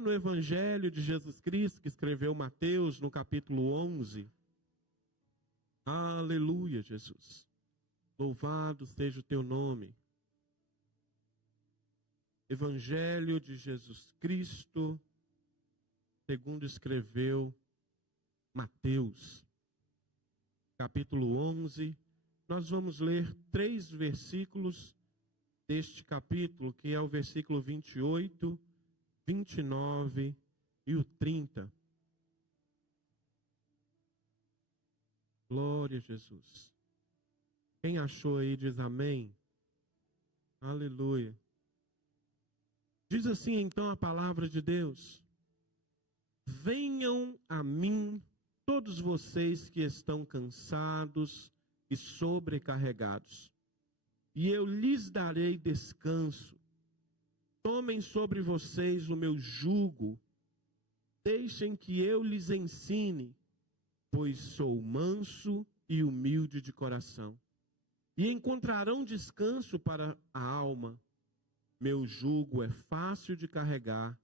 lá no Evangelho de Jesus Cristo, que escreveu Mateus, no capítulo 11. Aleluia, Jesus. Louvado seja o teu nome. Evangelho de Jesus Cristo, segundo escreveu Mateus, capítulo 11. Nós vamos ler 3 versículos deste capítulo, que é o versículo 28, 29 e o 30. Glória a Jesus. Quem achou aí diz amém. Aleluia. Diz assim então a palavra de Deus: venham a mim todos vocês que estão cansados e sobrecarregados, e eu lhes darei descanso. Tomem sobre vocês o meu jugo, deixem que eu lhes ensine, pois sou manso e humilde de coração, e encontrarão descanso para a alma. Meu jugo é fácil de carregar,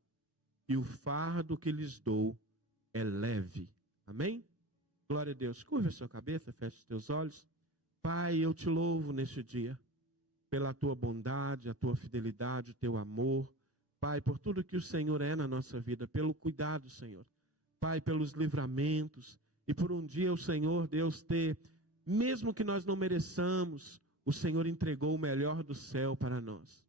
e o fardo que lhes dou é leve. Amém? Glória a Deus. Curva a sua cabeça, feche os teus olhos. Pai, eu te louvo neste dia, pela tua bondade, a tua fidelidade, o teu amor. Pai, por tudo que o Senhor é na nossa vida, pelo cuidado, Senhor. Pai, pelos livramentos, e por um dia o Senhor, Deus, ter, mesmo que nós não mereçamos, o Senhor entregou o melhor do céu para nós.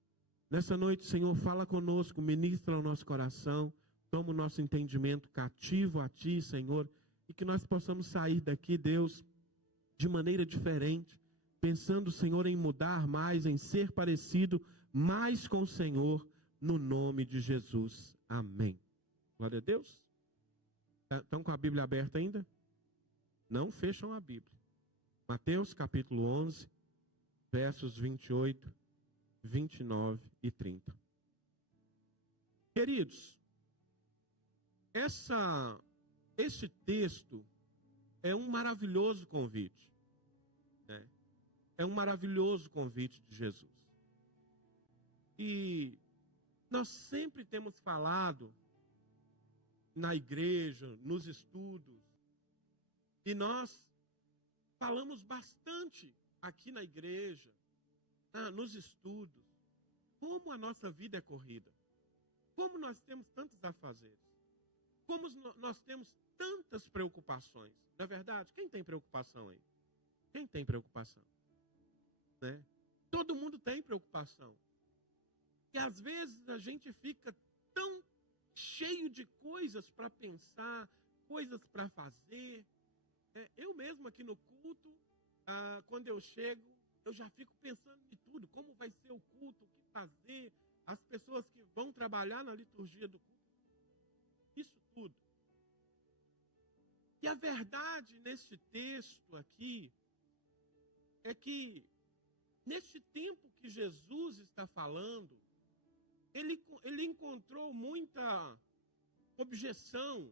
Nessa noite, Senhor, fala conosco, ministra ao nosso coração, toma o nosso entendimento cativo a Ti, Senhor, e que nós possamos sair daqui, Deus, de maneira diferente, pensando, Senhor, em mudar mais, em ser parecido mais com o Senhor, no nome de Jesus. Amém. Glória a Deus. Estão com a Bíblia aberta ainda? Não fecham a Bíblia. Mateus capítulo 11, versos 28, 29 e 30. Queridos, esse texto é um maravilhoso convite, né? É um maravilhoso convite de Jesus. E nós sempre temos falado na igreja, nos estudos, e nós falamos bastante aqui na igreja, nos estudos, como a nossa vida é corrida, como nós temos tantos afazeres, como nós temos tantas preocupações. Não é verdade? Quem tem preocupação aí? Quem tem preocupação? Né? Todo mundo tem preocupação. E às vezes a gente fica tão cheio de coisas para pensar, coisas para fazer. Eu mesmo aqui no culto, quando eu chego, eu já fico pensando em tudo, como vai ser o culto, o que fazer, as pessoas que vão trabalhar na liturgia do culto, isso tudo. E a verdade nesse texto aqui é que nesse tempo que Jesus está falando, ele encontrou muita objeção,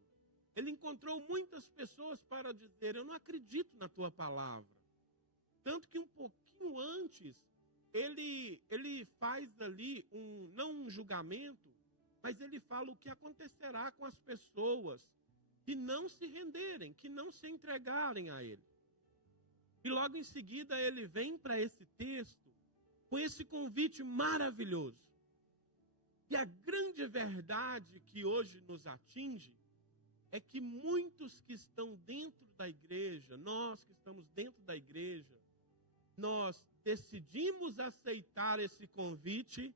ele encontrou muitas pessoas para dizer: eu não acredito na tua palavra. Tanto que um pouquinho antes, ele faz ali, não um julgamento, mas ele fala o que acontecerá com as pessoas que não se renderem, que não se entregarem a ele. E logo em seguida ele vem para esse texto com esse convite maravilhoso. E a grande verdade que hoje nos atinge é que muitos que estão dentro da igreja, nós que estamos dentro da igreja, nós decidimos aceitar esse convite,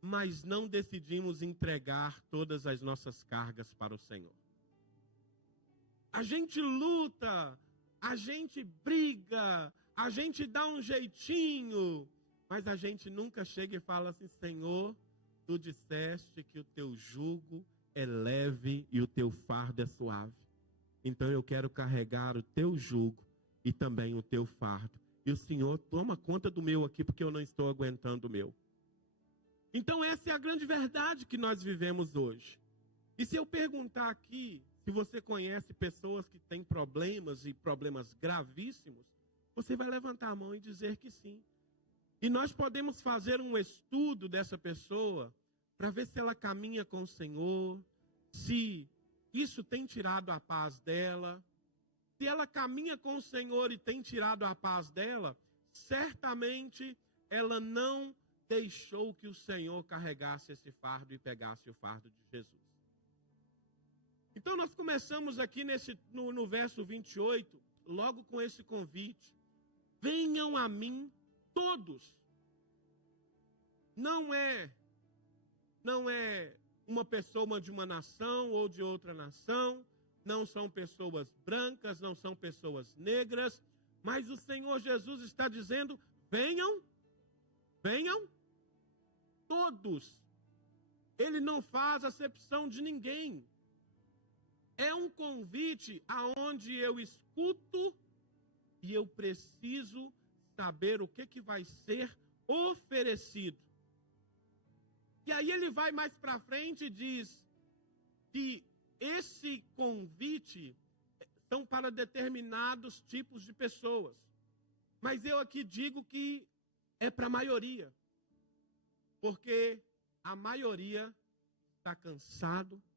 mas não decidimos entregar todas as nossas cargas para o Senhor. A gente luta, a gente briga, a gente dá um jeitinho, mas a gente nunca chega e fala assim: Senhor, tu disseste que o teu jugo é leve e o teu fardo é suave. Então eu quero carregar o teu jugo e também o teu fardo. E o Senhor toma conta do meu aqui, porque eu não estou aguentando o meu. Então essa é a grande verdade que nós vivemos hoje. E se eu perguntar aqui, se você conhece pessoas que têm problemas e problemas gravíssimos, você vai levantar a mão e dizer que sim. E nós podemos fazer um estudo dessa pessoa para ver se ela caminha com o Senhor, se isso tem tirado a paz dela. Se ela caminha com o Senhor e tem tirado a paz dela, certamente ela não deixou que o Senhor carregasse esse fardo e pegasse o fardo de Jesus. Então nós começamos aqui no verso 28, logo com esse convite. Venham a mim todos. Não é uma pessoa de uma nação ou de outra nação, não são pessoas brancas, não são pessoas negras, mas o Senhor Jesus está dizendo, venham todos. Ele não faz acepção de ninguém. É um convite aonde eu escuto e eu preciso saber o que vai ser oferecido. E aí ele vai mais para frente e diz que esse convite são para determinados tipos de pessoas. Mas eu aqui digo que é para a maioria. Porque a maioria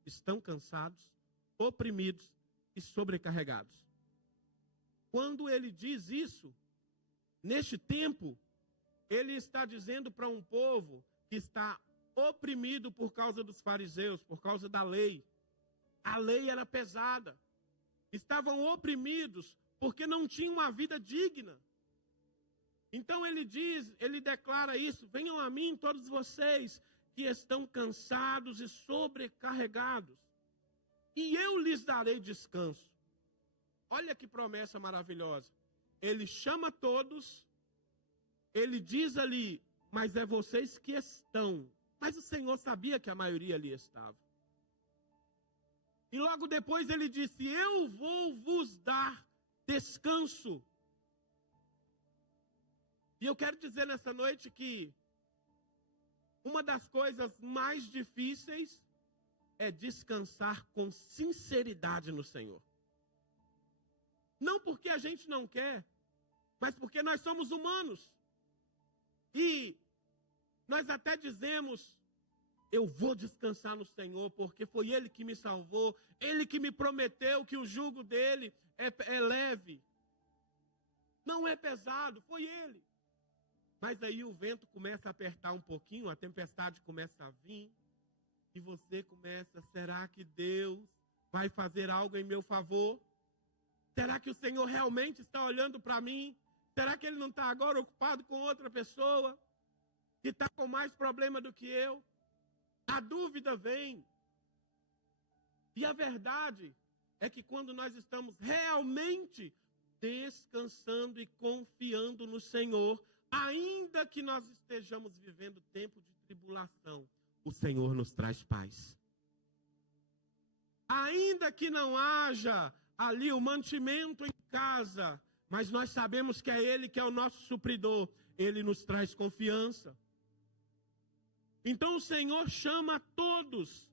estão cansados, oprimidos e sobrecarregados. Quando ele diz isso, neste tempo, ele está dizendo para um povo que está oprimido por causa dos fariseus, por causa da lei. A lei era pesada. Estavam oprimidos porque não tinham uma vida digna. Então ele declara isso, venham a mim todos vocês que estão cansados e sobrecarregados, e eu lhes darei descanso. Olha que promessa maravilhosa. Ele chama todos, ele diz ali, mas é vocês que estão. Mas o Senhor sabia que a maioria ali estava. E logo depois ele disse, eu vou vos dar descanso. E eu quero dizer nessa noite que uma das coisas mais difíceis é descansar com sinceridade no Senhor. Não porque a gente não quer, mas porque nós somos humanos. E nós até dizemos, eu vou descansar no Senhor, porque foi Ele que me salvou, Ele que me prometeu que o jugo dele é leve. Não é pesado, foi Ele. Mas aí o vento começa a apertar um pouquinho, a tempestade começa a vir, e você começa, será que Deus vai fazer algo em meu favor? Será que o Senhor realmente está olhando para mim? Será que Ele não está agora ocupado com outra pessoa, que está com mais problema do que eu? A dúvida vem. E a verdade é que quando nós estamos realmente descansando e confiando no Senhor, ainda que nós estejamos vivendo tempo de tribulação, o Senhor nos traz paz. Ainda que não haja ali o mantimento em casa, mas nós sabemos que é Ele que é o nosso supridor, Ele nos traz confiança. Então o Senhor chama a todos.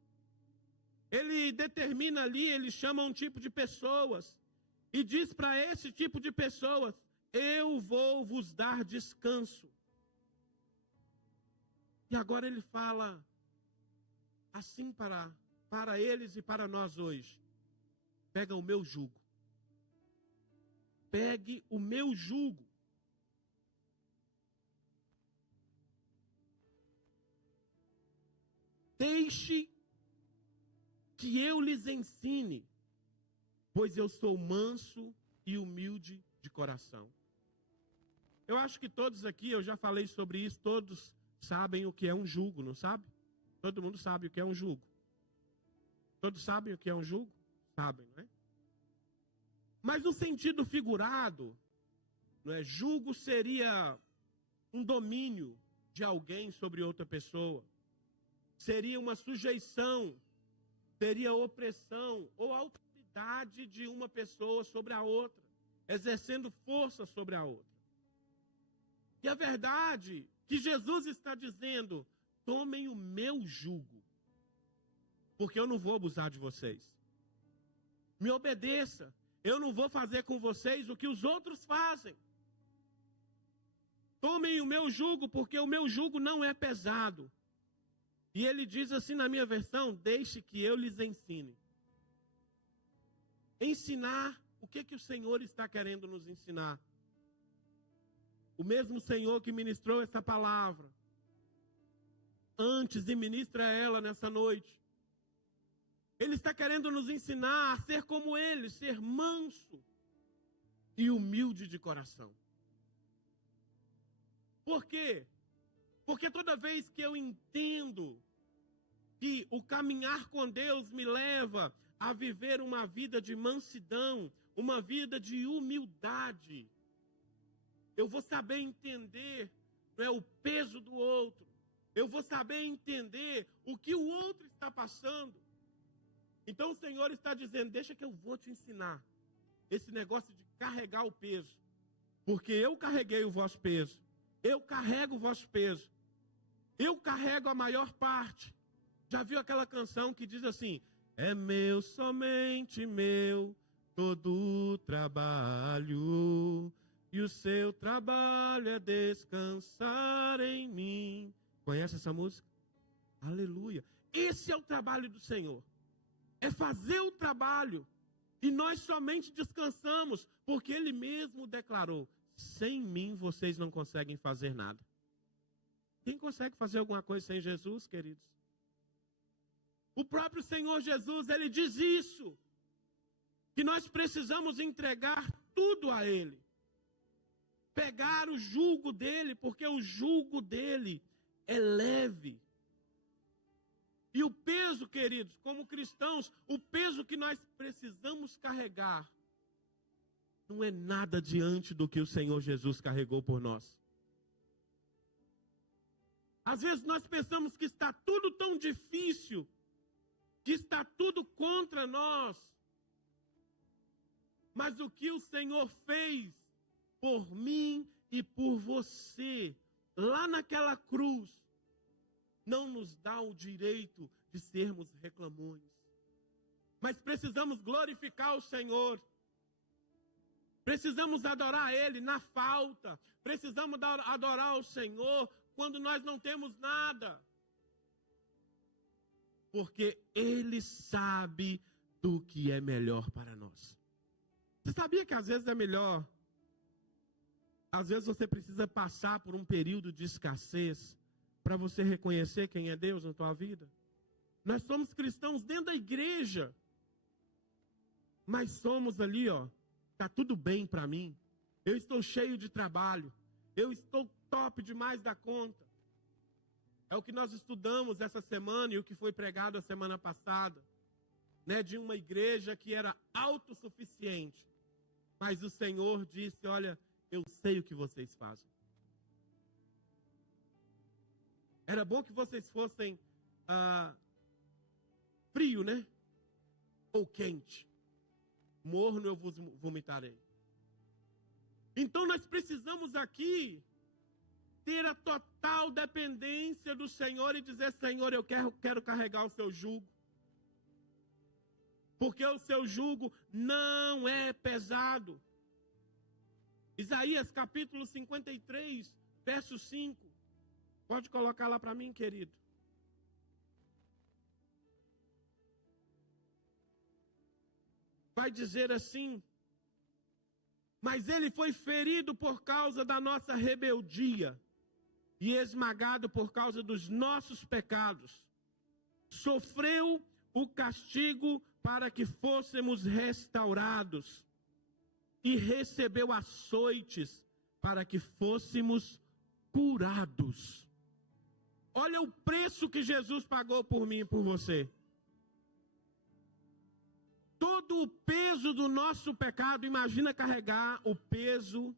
Ele determina ali, Ele chama um tipo de pessoas e diz para esse tipo de pessoas, eu vou vos dar descanso. E agora ele fala assim para eles e para nós hoje. Pega o meu jugo. Pegue o meu jugo. Deixe que eu lhes ensine, pois eu sou manso e humilde de coração. Eu acho que todos aqui, eu já falei sobre isso, todos sabem o que é um jugo, não sabe? Todo mundo sabe o que é um jugo. Todos sabem o que é um jugo? Sabem, não é? Mas no sentido figurado, não é? Jugo seria um domínio de alguém sobre outra pessoa. Seria uma sujeição, seria opressão ou autoridade de uma pessoa sobre a outra, exercendo força sobre a outra. E a verdade que Jesus está dizendo, tomem o meu jugo, porque eu não vou abusar de vocês. Me obedeça, eu não vou fazer com vocês o que os outros fazem. Tomem o meu jugo, porque o meu jugo não é pesado. E ele diz assim na minha versão: deixe que eu lhes ensine. Ensinar, o que o Senhor está querendo nos ensinar? O mesmo Senhor que ministrou essa palavra antes e ministra ela nessa noite. Ele está querendo nos ensinar a ser como Ele, ser manso e humilde de coração. Por quê? Porque toda vez que eu entendo que o caminhar com Deus me leva a viver uma vida de mansidão, uma vida de humildade, eu vou saber entender, não é, o peso do outro. Eu vou saber entender o que o outro está passando. Então o Senhor está dizendo: deixa que eu vou te ensinar esse negócio de carregar o peso. Porque eu carreguei o vosso peso. Eu carrego o vosso peso. Eu carrego a maior parte. Já viu aquela canção que diz assim: é meu, somente meu, todo o trabalho, e o seu trabalho é descansar em mim. Conhece essa música? Aleluia. Esse é o trabalho do Senhor. É fazer o trabalho. E nós somente descansamos, porque Ele mesmo declarou: sem mim vocês não conseguem fazer nada. Quem consegue fazer alguma coisa sem Jesus, queridos? O próprio Senhor Jesus, Ele diz isso. Que nós precisamos entregar tudo a Ele. Pegar o jugo dEle, porque o jugo dEle é leve. E o peso, queridos, como cristãos, o peso que nós precisamos carregar não é nada diante do que o Senhor Jesus carregou por nós. Às vezes nós pensamos que está tudo tão difícil, que está tudo contra nós. Mas o que o Senhor fez por mim e por você, lá naquela cruz, não nos dá o direito de sermos reclamões. Mas precisamos glorificar o Senhor. Precisamos adorar Ele na falta. Precisamos adorar o Senhor quando nós não temos nada. Porque Ele sabe do que é melhor para nós. Você sabia que às vezes é melhor? Às vezes você precisa passar por um período de escassez para você reconhecer quem é Deus na tua vida. Nós somos cristãos dentro da igreja, mas somos ali, ó, tá tudo bem para mim. Eu estou cheio de trabalho. Eu estou top demais da conta. É o que nós estudamos essa semana e o que foi pregado a semana passada, né, de uma igreja que era autossuficiente. Mas o Senhor disse: olha, eu sei o que vocês fazem. Era bom que vocês fossem frio, né? Ou quente. Morno eu vos vomitarei. Então nós precisamos aqui ter a total dependência do Senhor e dizer: Senhor, eu quero carregar o seu jugo. Porque o seu jugo não é pesado. Isaías capítulo 53, verso 5. Pode colocar lá para mim, querido. Vai dizer assim: mas ele foi ferido por causa da nossa rebeldia e esmagado por causa dos nossos pecados. Sofreu o castigo para que fôssemos restaurados e recebeu açoites para que fôssemos curados. Olha o preço que Jesus pagou por mim e por você. Todo o peso do nosso pecado, imagina carregar o peso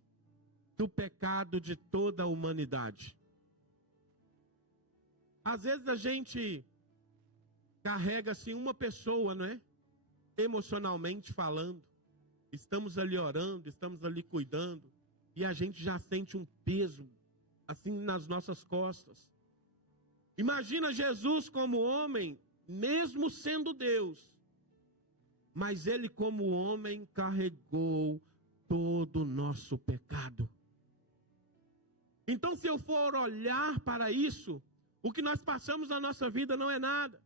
do pecado de toda a humanidade. Às vezes a gente carrega assim uma pessoa, não é? Emocionalmente falando. Estamos ali orando, estamos ali cuidando, e a gente já sente um peso assim nas nossas costas. Imagina Jesus como homem, mesmo sendo Deus, mas ele como homem carregou todo o nosso pecado. Então, se eu for olhar para isso, O que nós passamos na nossa vida não é nada.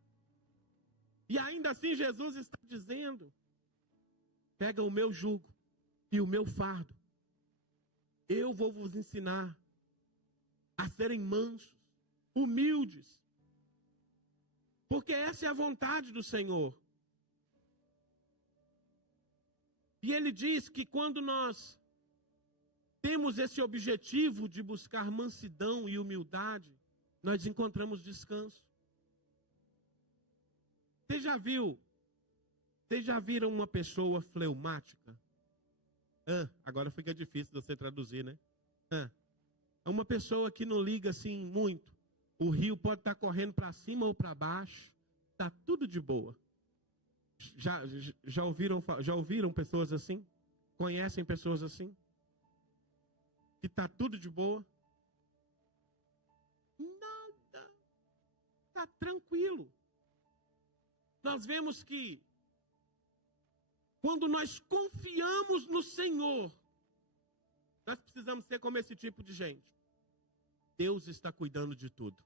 E ainda assim Jesus está dizendo: pega o meu jugo e o meu fardo. Eu vou vos ensinar a serem mansos, humildes. Porque essa é a vontade do Senhor. E Ele diz que quando nós temos esse objetivo de buscar mansidão e humildade, nós encontramos descanso. Vocês já viram uma pessoa fleumática? Agora fica difícil de você traduzir, né? É uma pessoa que não liga assim muito. O rio pode estar correndo para cima ou para baixo. Está tudo de boa. Já ouviram pessoas assim? Conhecem pessoas assim? Que está tudo de boa? Nada. Está tranquilo. Nós vemos que quando nós confiamos no Senhor, nós precisamos ser como esse tipo de gente. Deus está cuidando de tudo.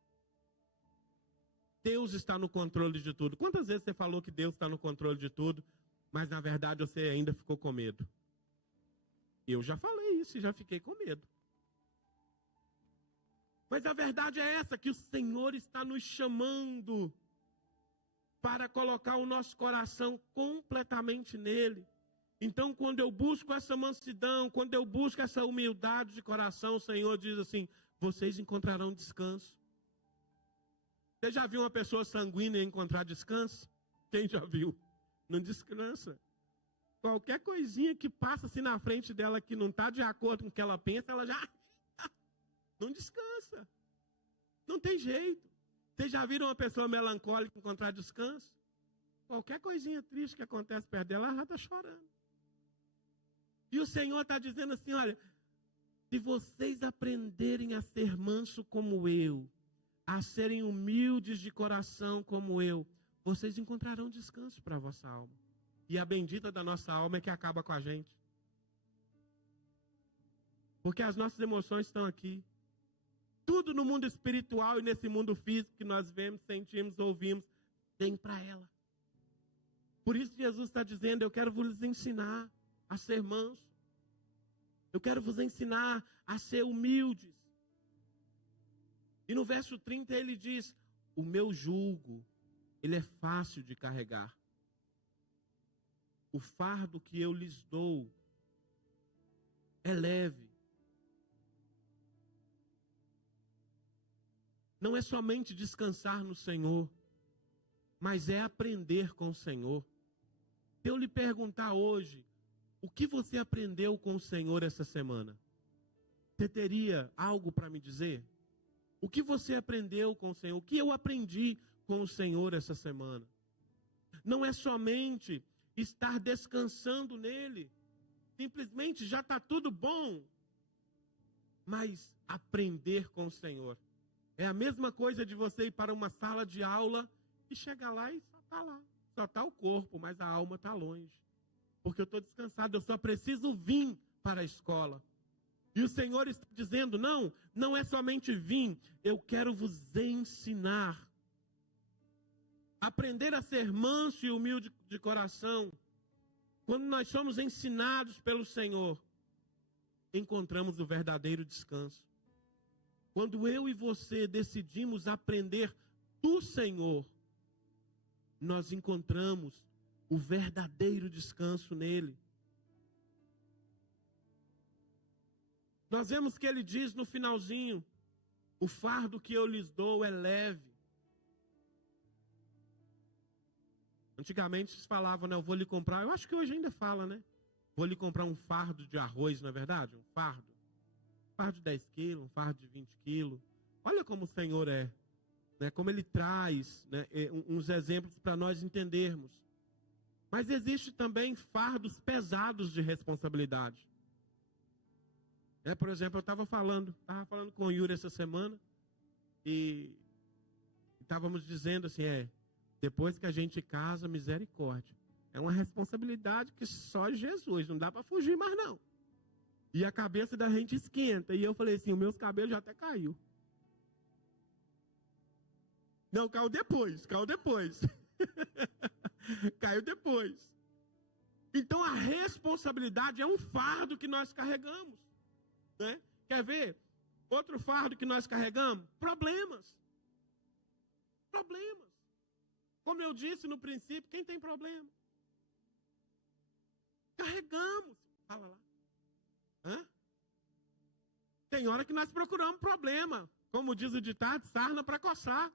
Deus está no controle de tudo. Quantas vezes você falou que Deus está no controle de tudo, mas na verdade você ainda ficou com medo? Eu já falei isso e já fiquei com medo. Mas a verdade é essa, que o Senhor está nos chamando para colocar o nosso coração completamente nele. Então, quando eu busco essa mansidão, quando eu busco essa humildade de coração, o Senhor diz assim: vocês encontrarão descanso. Você já viu uma pessoa sanguínea encontrar descanso? Quem já viu? Não descansa. Qualquer coisinha que passa assim na frente dela que não está de acordo com o que ela pensa, ela já não descansa. Não tem jeito. Vocês já viram uma pessoa melancólica encontrar descanso? Qualquer coisinha triste que acontece perto dela, ela já está chorando. E o Senhor está dizendo assim: olha, se vocês aprenderem a ser manso como eu, a serem humildes de coração como eu, vocês encontrarão descanso para a vossa alma. E a bendita da nossa alma é que acaba com a gente. Porque as nossas emoções estão aqui. Tudo no mundo espiritual e nesse mundo físico que nós vemos, sentimos, ouvimos, tem para ela. Por isso Jesus está dizendo: eu quero vos ensinar a ser manso. Eu quero vos ensinar a ser humildes. E no verso 30 ele diz: o meu jugo, ele é fácil de carregar. O fardo que eu lhes dou é leve. Não é somente descansar no Senhor, mas é aprender com o Senhor. Se eu lhe perguntar hoje, o que você aprendeu com o Senhor essa semana? Você teria algo para me dizer? O que você aprendeu com o Senhor? O que eu aprendi com o Senhor essa semana? Não é somente estar descansando nele, simplesmente já está tudo bom, mas aprender com o Senhor. É a mesma coisa de você ir para uma sala de aula e chegar lá e só está lá. Só está o corpo, mas a alma está longe. Porque eu estou descansado, eu só preciso vir para a escola. E o Senhor está dizendo: não é somente vir, eu quero vos ensinar. Aprender a ser manso e humilde de coração. Quando nós somos ensinados pelo Senhor, encontramos o verdadeiro descanso. Quando eu e você decidimos aprender do Senhor, nós encontramos o verdadeiro descanso nele. Nós vemos que ele diz no finalzinho: o fardo que eu lhes dou é leve. Antigamente eles falavam, né? Eu vou lhe comprar, eu acho que hoje ainda fala, né? Vou lhe comprar um fardo de arroz, não é verdade? Um fardo. Um fardo de 10 quilos, um fardo de 20 quilos. Olha como o Senhor é. Né? Como ele traz, né, uns exemplos para nós entendermos. Mas existe também fardos pesados de responsabilidade. Por exemplo, eu estava falando com o Yuri essa semana e estávamos dizendo assim, depois que a gente casa, misericórdia. É uma responsabilidade que só Jesus, não dá para fugir mais não. E a cabeça da gente esquenta. E eu falei assim, os meus cabelos já até caiu. Não, caiu depois. Caiu depois. Então a responsabilidade é um fardo que nós carregamos, né? Quer ver? Outro fardo que nós carregamos? Problemas. Como eu disse no princípio, quem tem problema? Carregamos. Fala lá. Hã? Tem hora que nós procuramos problema. Como diz o ditado, sarna para coçar.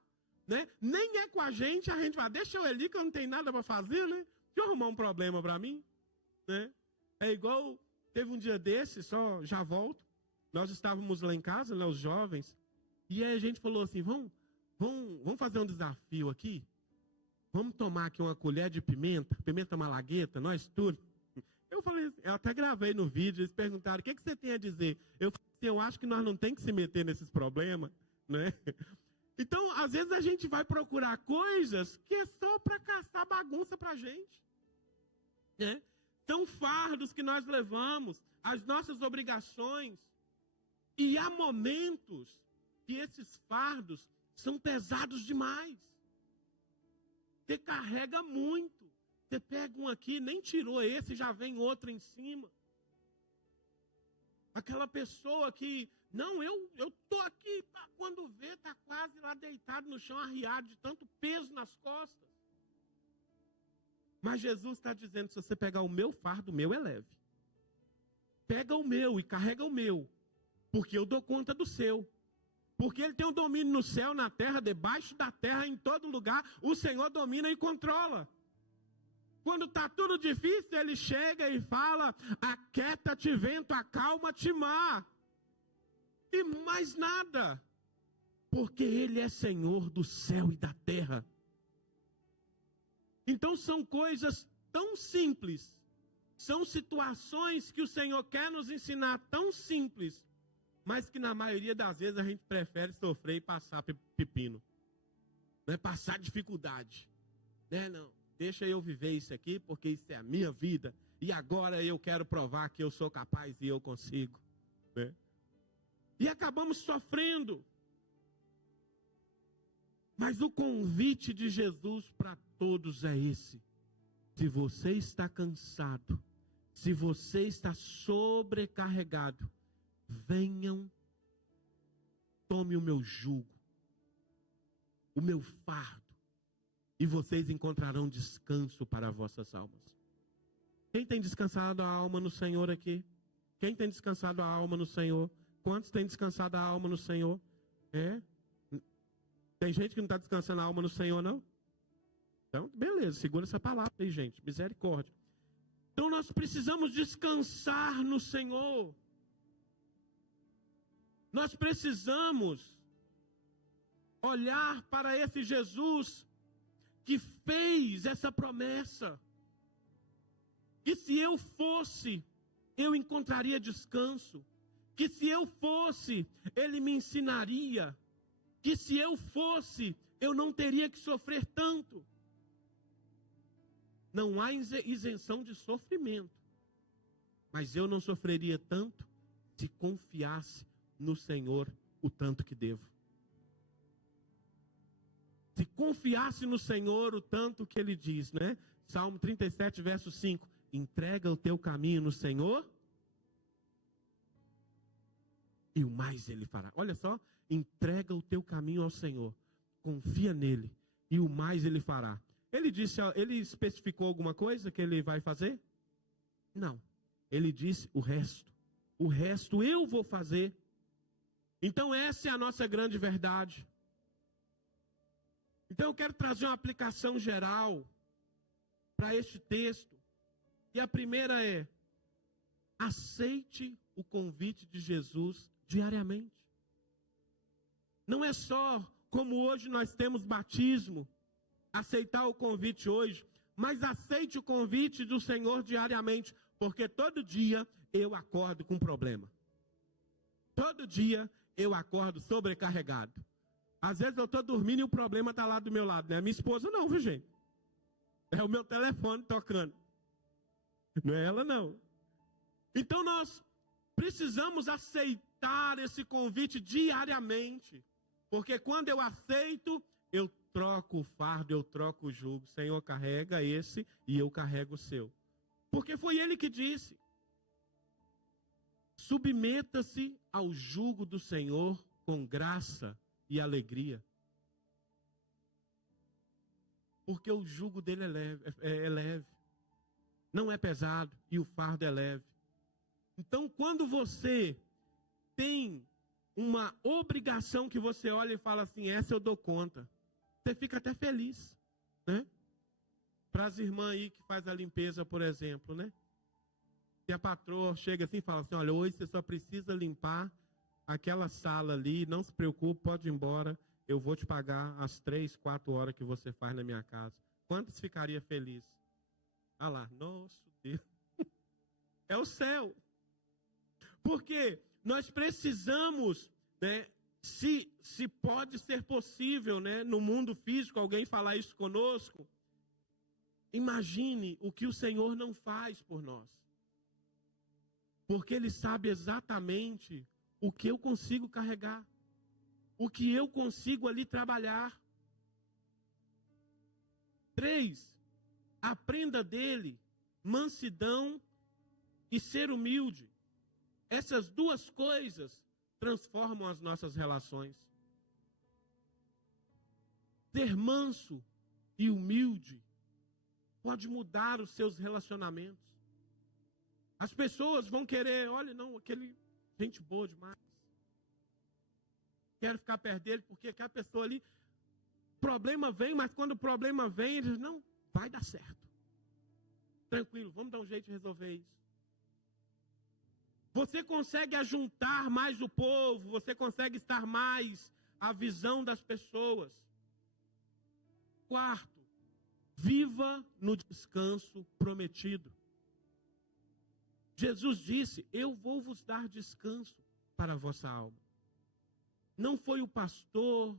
Né? Nem é com a gente vai, deixa eu ali que eu não tenho nada para fazer, né? Deixa eu arrumar um problema para mim. Né? É igual, teve um dia desse, já volto. Nós estávamos lá em casa, né, os jovens, e aí a gente falou assim, vamos fazer um desafio aqui? Vamos tomar aqui uma colher de pimenta malagueta, nós tudo. Eu falei assim, eu até gravei no vídeo, eles perguntaram, o que você tem a dizer? Eu falei assim, eu acho que nós não temos que se meter nesses problemas, né? Então, às vezes a gente vai procurar coisas que é só para caçar bagunça para a gente, né? São fardos que nós levamos, as nossas obrigações, e há momentos que esses fardos são pesados demais. Você carrega muito. Você pega um aqui, nem tirou esse, já vem outro em cima. Aquela pessoa que, não, eu tô aqui, quando vê, tá quase lá deitado no chão, arriado de tanto peso nas costas. Mas Jesus está dizendo, se você pegar o meu fardo, o meu é leve. Pega o meu e carrega o meu, porque eu dou conta do seu. Porque ele tem um domínio no céu, na terra, debaixo da terra, em todo lugar. O Senhor domina e controla. Quando está tudo difícil, ele chega e fala, aquieta-te vento, acalma-te mar. E mais nada. Porque ele é Senhor do céu e da terra. Então são coisas tão simples. São situações que o Senhor quer nos ensinar tão simples. Mas que na maioria das vezes a gente prefere sofrer e passar pepino. Né? Passar dificuldade. Né? Não, deixa eu viver isso aqui, porque isso é a minha vida. E agora eu quero provar que eu sou capaz e eu consigo. Né? E acabamos sofrendo. Mas o convite de Jesus para todos é esse. Se você está cansado, se você está sobrecarregado, venham, tome o meu jugo, o meu fardo, e vocês encontrarão descanso para vossas almas. Quem tem descansado a alma no Senhor aqui? Quem tem descansado a alma no Senhor? Quantos têm descansado a alma no Senhor? Tem gente que não está descansando a alma no Senhor, não? Então, beleza, segura essa palavra aí, gente, misericórdia. Então nós precisamos descansar no Senhor. Nós precisamos olhar para esse Jesus que fez essa promessa. Que se eu fosse, eu encontraria descanso. Que se eu fosse, ele me ensinaria. Que se eu fosse, eu não teria que sofrer tanto. Não há isenção de sofrimento. Mas eu não sofreria tanto se confiasse no Senhor o tanto que devo. Se confiasse no Senhor o tanto que ele diz, né? Salmo 37, verso 5. Entrega o teu caminho no Senhor e o mais ele fará. Olha só, entrega o teu caminho ao Senhor. Confia nele e o mais ele fará. Ele especificou alguma coisa que ele vai fazer? Não. Ele disse o resto. O resto eu vou fazer. Então essa é a nossa grande verdade. Então eu quero trazer uma aplicação geral para este texto. E a primeira é: aceite o convite de Jesus diariamente. Não é só como hoje nós temos batismo, aceitar o convite hoje, mas aceite o convite do Senhor diariamente, porque todo dia eu acordo com um problema. Todo dia eu acordo sobrecarregado. Às vezes eu estou dormindo e o problema está lá do meu lado. Não é minha esposa não, viu gente? É o meu telefone tocando. Não é ela não. Então nós precisamos aceitar esse convite diariamente. Porque quando eu aceito, eu troco o fardo, eu troco o jugo. Senhor, carrega esse e eu carrego o seu. Porque foi ele que disse. Submeta-se ao jugo do Senhor com graça e alegria. Porque o jugo dele é leve. Não é pesado e o fardo é leve. Então, quando você tem uma obrigação que você olha e fala assim, essa eu dou conta, você fica até feliz, né? Para as irmãs aí que faz a limpeza, por exemplo, né? Se a patroa chega assim e fala assim, olha, hoje você só precisa limpar aquela sala ali, não se preocupe, pode ir embora, eu vou te pagar as 3, 4 horas que você faz na minha casa. Quantos ficaria feliz? Ah lá, nosso Deus. É o céu. Porque nós precisamos, né, se pode ser possível, né, no mundo físico, alguém falar isso conosco, imagine o que o Senhor não faz por nós. Porque Ele sabe exatamente o que eu consigo carregar, o que eu consigo ali trabalhar. 3, aprenda dele mansidão e ser humilde. Essas duas coisas transformam as nossas relações. Ser manso e humilde pode mudar os seus relacionamentos. As pessoas vão querer, olha, não, aquele gente boa demais. Quero ficar perto dele porque aquela pessoa ali, problema vem, mas quando o problema vem, eles não, vai dar certo. Tranquilo, vamos dar um jeito de resolver isso. Você consegue ajuntar mais o povo, você consegue estar mais à visão das pessoas. 4, viva no descanso prometido. Jesus disse, eu vou vos dar descanso para a vossa alma. Não foi o pastor,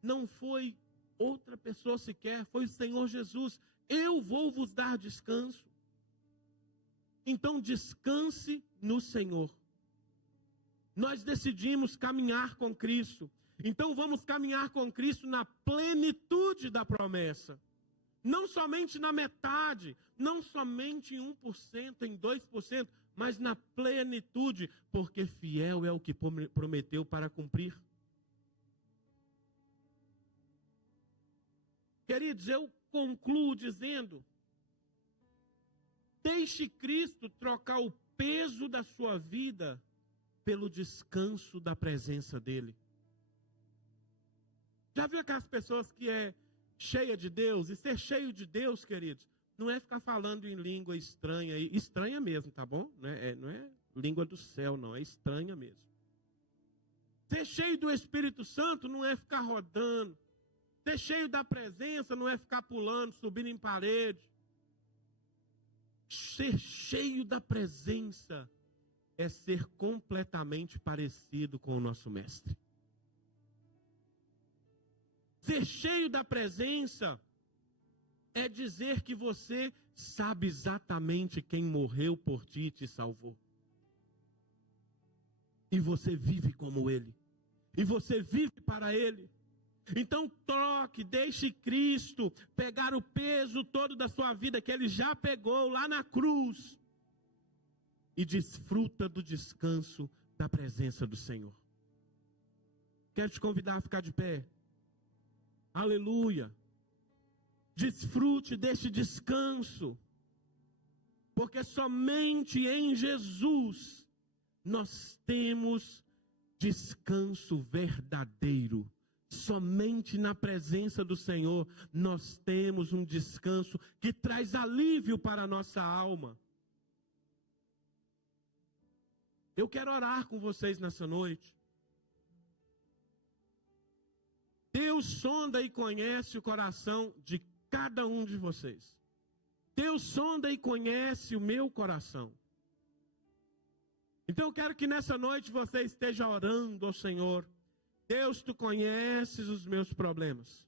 não foi outra pessoa sequer, foi o Senhor Jesus. Eu vou vos dar descanso. Então descanse no Senhor. Nós decidimos caminhar com Cristo. Então vamos caminhar com Cristo na plenitude da promessa. Não somente na metade, não somente em 1%, em 2%, mas na plenitude, porque fiel é o que prometeu para cumprir. Queridos, eu concluo dizendo, deixe Cristo trocar o peso da sua vida pelo descanso da presença dEle. Já viu aquelas pessoas que é cheia de Deus? E ser cheio de Deus, queridos, não é ficar falando em língua estranha, estranha mesmo, tá bom? Não é língua do céu, não, é estranha mesmo. Ser cheio do Espírito Santo não é ficar rodando. Ser cheio da presença não é ficar pulando, subindo em parede. Ser cheio da presença é ser completamente parecido com o nosso Mestre. Ser cheio da presença é dizer que você sabe exatamente quem morreu por ti e te salvou. E você vive como Ele. E você vive para Ele. Então troque, deixe Cristo pegar o peso todo da sua vida que Ele já pegou lá na cruz. E desfruta do descanso da presença do Senhor. Quero te convidar a ficar de pé. Aleluia. Desfrute deste descanso. Porque somente em Jesus nós temos descanso verdadeiro. Somente na presença do Senhor nós temos um descanso que traz alívio para a nossa alma. Eu quero orar com vocês nessa noite. Deus sonda e conhece o coração de cada um de vocês. Deus sonda e conhece o meu coração. Então eu quero que nessa noite você esteja orando ao Senhor. Deus, tu conheces os meus problemas.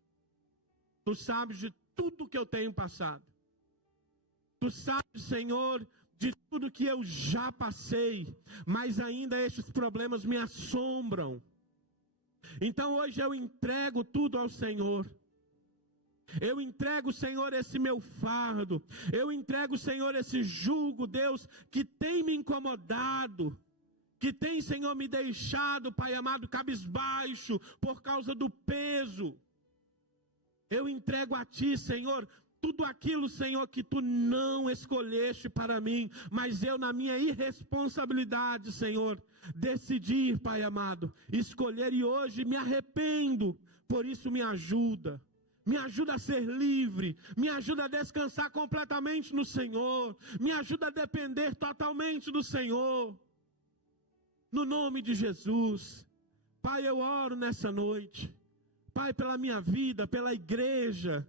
Tu sabes de tudo que eu tenho passado. Tu sabes, Senhor, de tudo que eu já passei. Mas ainda estes problemas me assombram. Então hoje eu entrego tudo ao Senhor. Eu entrego, Senhor, esse meu fardo. Eu entrego, Senhor, esse jugo, Deus, que tem me incomodado. Que tem, Senhor, me deixado, Pai amado, cabisbaixo por causa do peso. Eu entrego a Ti, Senhor, tudo aquilo, Senhor, que Tu não escolheste para mim. Mas eu, na minha irresponsabilidade, Senhor, decidi, Pai amado, escolher e hoje me arrependo. Por isso me ajuda. Me ajuda a ser livre, me ajuda a descansar completamente no Senhor, me ajuda a depender totalmente do Senhor, no nome de Jesus. Pai, eu oro nessa noite, Pai, pela minha vida, pela igreja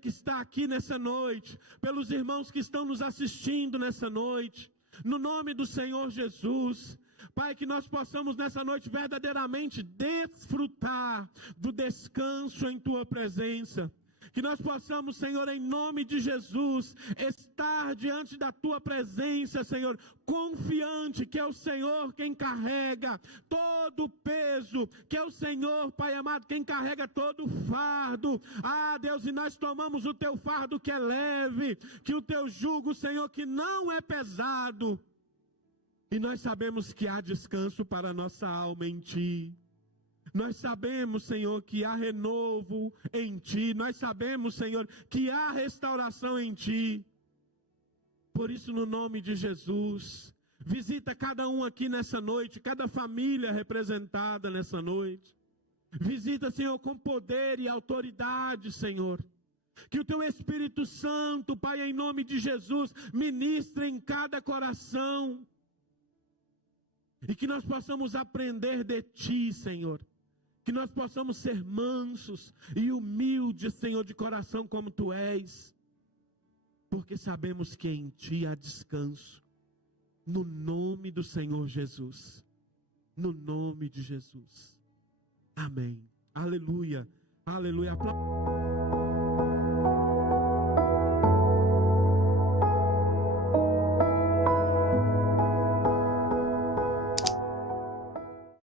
que está aqui nessa noite, pelos irmãos que estão nos assistindo nessa noite, no nome do Senhor Jesus. Pai, que nós possamos nessa noite verdadeiramente desfrutar do descanso em Tua presença. Que nós possamos, Senhor, em nome de Jesus, estar diante da Tua presença, Senhor, confiante que é o Senhor quem carrega todo o peso, que é o Senhor, Pai amado, quem carrega todo o fardo. Ah, Deus, e nós tomamos o Teu fardo que é leve, que o Teu jugo, Senhor, que não é pesado. E nós sabemos que há descanso para a nossa alma em Ti. Nós sabemos, Senhor, que há renovo em Ti. Nós sabemos, Senhor, que há restauração em Ti. Por isso, no nome de Jesus, visita cada um aqui nessa noite, cada família representada nessa noite. Visita, Senhor, com poder e autoridade, Senhor. Que o Teu Espírito Santo, Pai, em nome de Jesus, ministre em cada coração. E que nós possamos aprender de Ti, Senhor. Que nós possamos ser mansos e humildes, Senhor, de coração como Tu és. Porque sabemos que em Ti há descanso. No nome do Senhor Jesus. No nome de Jesus. Amém. Aleluia. Aleluia.